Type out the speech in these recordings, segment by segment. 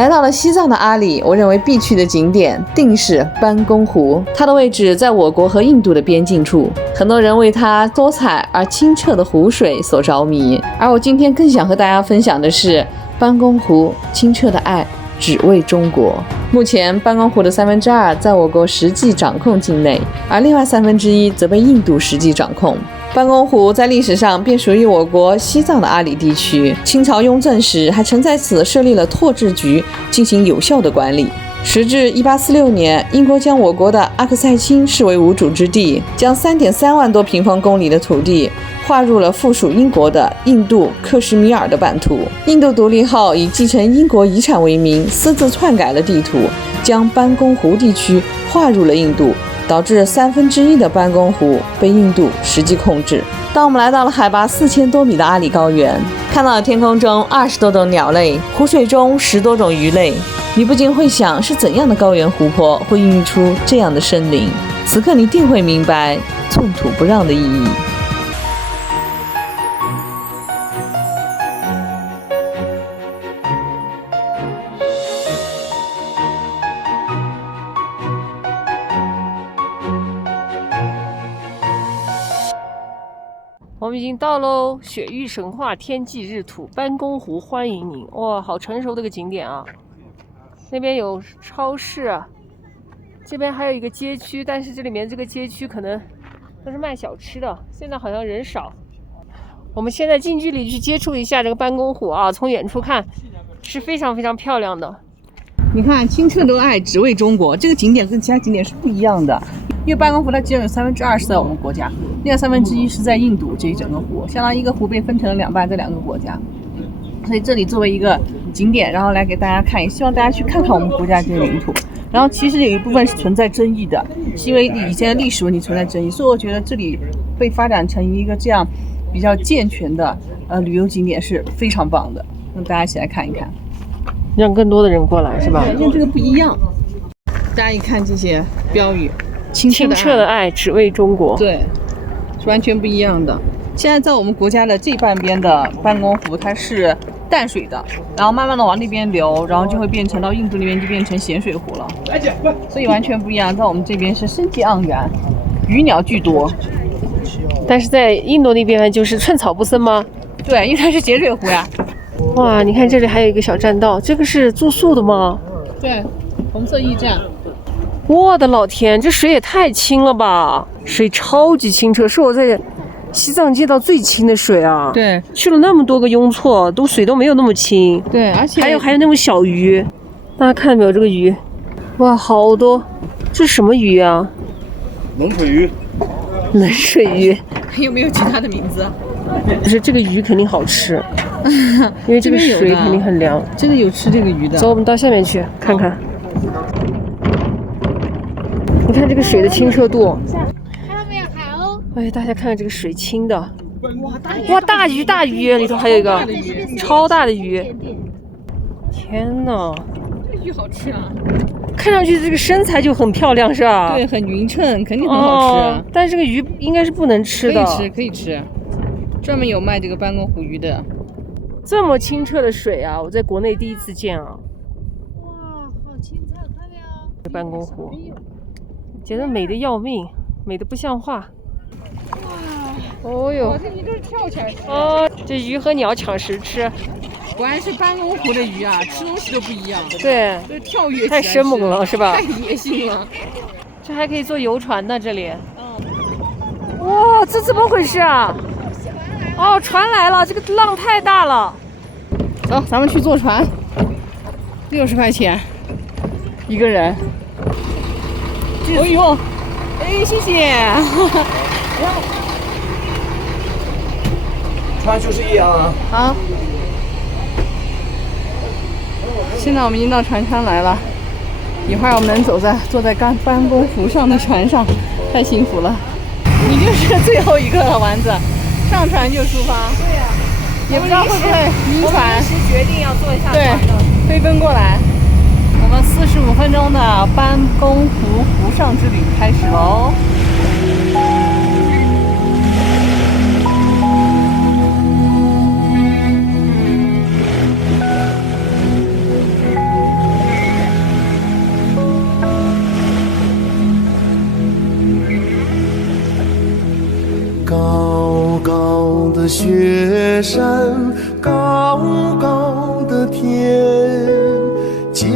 来到了西藏的阿里，我认为必去的景点定是班公湖。它的位置在我国和印度的边境处，很多人为它多彩而清澈的湖水所着迷。而我今天更想和大家分享的是班公湖清澈的爱，只为中国。目前班公湖的2/3在我国实际掌控境内，而另外1/3则被印度实际掌控。班公湖在历史上便属于我国西藏的阿里地区，清朝雍正时还曾在此设立了拓殖局进行有效的管理。时至1846年，英国将我国的阿克塞钦视为无主之地，将3.3万多平方公里的土地划入了附属英国的印度克什米尔的版图。印度独立后，以继承英国遗产为名，私自篡改了地图，将班公湖地区划入了印度，导致1/3的班公湖被印度实际控制。当我们来到了海拔4000多米的阿里高原，看到了天空中20多种鸟类，湖水中10多种鱼类，你不禁会想，是怎样的高原湖泊会孕育出这样的生灵？此刻你定会明白寸土不让的意义。我们已经到喽，雪域神话天际日土班公湖，欢迎您！哇，好成熟的个景点啊！那边有超市，这边还有一个街区，但是这里面这个街区可能都是卖小吃的，现在好像人少。我们现在近距离去接触一下这个班公湖啊，从远处看是非常非常漂亮的。你看，清澈的爱只为中国，这个景点跟其他景点是不一样的。因为班公湖它只有2/3是在我们国家，另外1/3是在印度这一整个湖，相当于一个湖被分成了2半，在2个国家。所以这里作为一个景点，然后来给大家看，也希望大家去看看我们国家这些领土。然后其实有一部分是存在争议的，是因为以前的历史问题存在争议，所以我觉得这里被发展成一个这样比较健全的旅游景点是非常棒的，让大家一起来看一看，让更多的人过来是吧？因为这个不一样。大家一看这些标语，清澈的爱只为中国，对，是完全不一样的。现在在我们国家的这半边的班公湖，它是淡水的，然后慢慢的往那边流，然后就会变成到印度那边就变成咸水湖了，所以完全不一样。在我们这边是生机盎然，鱼鸟居多，但是在印度那边就是寸草不生吗？对，因为它是咸水湖呀。哇，你看这里还有一个小栈道，这个是住宿的吗？对，红色驿站。我的老天，这水也太清了吧！水超级清澈，是我在西藏见到最清的水啊！对，去了那么多个雍措，水都没有那么清。对，而且还有那种小鱼，大家看到没有？这个鱼，哇，好多！这是什么鱼啊？冷水鱼。冷水鱼。还有没有其他的名字？不是，这个鱼肯定好吃，因为这个水肯定很凉。真的有吃这个鱼的。走，我们到下面去看看。你看这个水的清澈度，哎，大家看看这个水清的，哇，大鱼，里头还有一个超大的鱼，天哪，这个鱼好吃啊！看上去这个身材就很漂亮，是吧？对，很匀称，肯定很好吃。但是这个鱼应该是不能吃的。可以吃，专门有卖这个班公湖鱼的。这么清澈的水啊，我在国内第一次见啊！哇，好清澈，看没有？班公湖。觉得美得要命，美得不像话。哇！哦哟！这鱼都是跳起来吃。哦，这鱼和鸟抢食吃。果然是班公湖的鱼啊，吃东西都不一样。对，都是跳跃。太生猛了，是吧？太野性了。这还可以坐游船呢，这里。哇，这怎么回事啊？哦，船来了，这个浪太大了。走，咱们去坐船，60块钱一个人。哎呦，哎，谢谢。船就是一样啊。好。现在我们已经到船舱来了，一会儿我们能坐在班公湖上的船上，太幸福了。你就是最后一个了，丸子，上船就出发。对呀、也不知道会不会晕船。临时决定要坐一下船对，飞奔过来。我们45分钟的班公湖湖上之旅开始喽。的山，高高的天，洁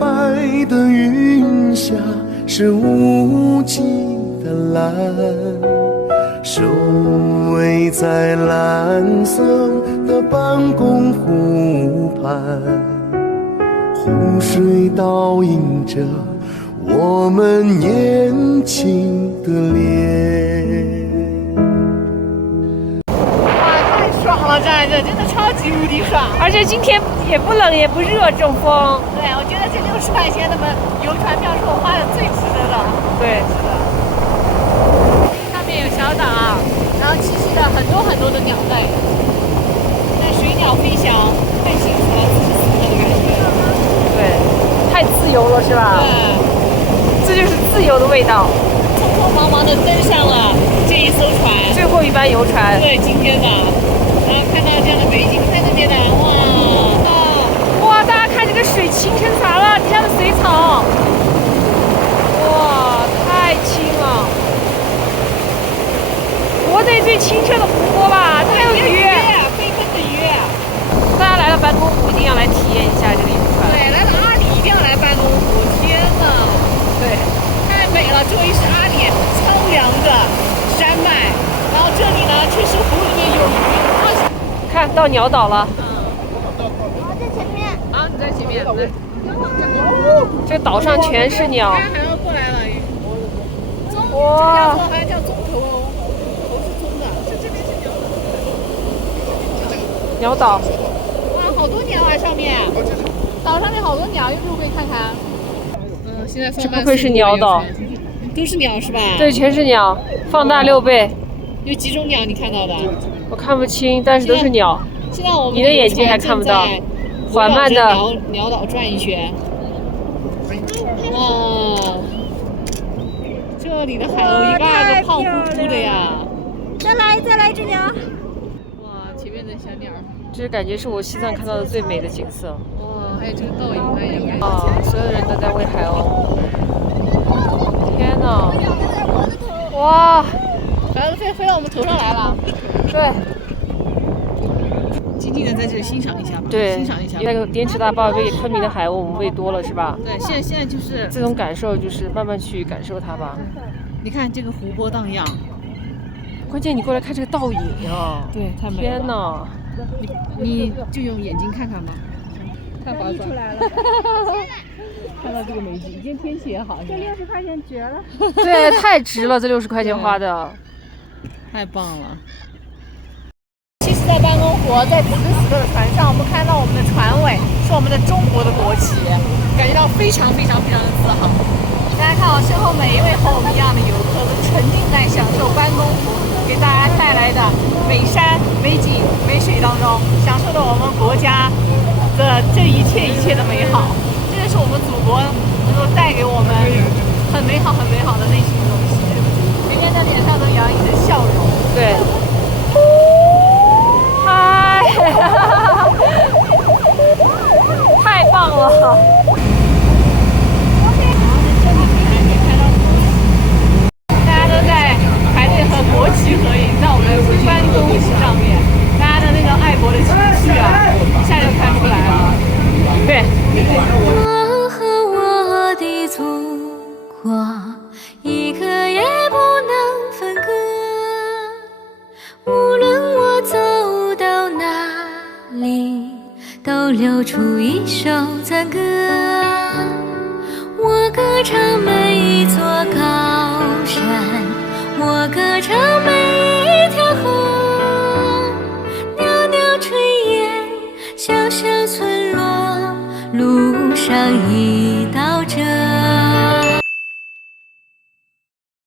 白的云下是无际的蓝，守卫在蓝色的办公湖畔，湖水倒映着我们年轻的脸。太爽了，站着真的超级无敌爽。而且今天也不冷也不热，这种风。对，我觉得这60块钱的游船票是我花的最值得的。对，是的。上面有小岛，然后栖息了很多很多的鸟类，在水鸟飞翔，更幸福了自己的感觉。对，太自由了是吧？对，这就是自由的味道。匆匆忙忙的登上了这一艘船，最后一班游船。对，今天的，然后看到这样的美景，在这边的，哇，大家看这个水清成啥了？底下的水草，哇，太清了。国内最清澈的湖泊吧，这还有鱼，飞奔的鱼。大家来了班公湖，一定要来体验一下这个游船。对，来了阿里一定要来班公湖，天哪！对，太美了，这里是阿里苍凉的山脉，然后这里呢却是湖里面有鱼。看到鸟岛了。啊，你在前面，来。这岛上全是鸟。还要过来了。哇，还叫棕头哦，头是棕的，这边是鸟岛。哇，好多鸟啊，上面。岛上面好多鸟，要不我给你看看。现在这不愧是鸟岛，都是鸟是吧？对，全是鸟，放大6倍。有几种鸟你看到的？我看不清，但是都是鸟。现在我们你的眼睛还看不到。缓慢的鸟岛转一圈。哇，这里的海鸥一个个胖乎乎的呀！再来一只鸟！哇，前面的小鸟。这感觉是我西藏看到的最美的景色。哇，还有这个倒影，哎呀！啊，所有人都在喂海鸥。天哪！哇，海鸥飞到我们头上来了。对。静静的在这里欣赏一下吧。对，欣赏一下。那个滇池大坝喂昆明的海鸥，我们喂多了是吧？对，现在就是这种感受，就是慢慢去感受它吧。你看这个湖泊荡漾，关键你过来看这个倒影啊！对，太美了。天哪！你就用眼睛看看吧，太划算了。看到这个美景，今天天气也好。这60块钱绝了！对，太值了，这60块钱花的，太棒了。其实，在班公湖，在此时此刻的船上，我们看到我们的船尾是我们的中国的国旗，感觉到非常非常非常的自豪。大家看我身后每一位和我们一样的游客都沉浸在享受班公湖给大家带来的美山、美景、美水当中，享受着我们国家的这一切一切的美好。这就是我们祖国能够带给我们很美好、很美好的内心的东西。人人的脸上都洋溢着笑容。对。嗨，太棒了！大家都在排队和国旗合影，在我们班公湖上面，大家的那个爱国的情绪啊，一下就看出来了。对。我和我的祖国，一刻也不能分割。无论我走到哪里，都流出一首赞歌。我歌唱每一座高山，我歌唱每一条河，袅袅炊烟，小小村落，路上一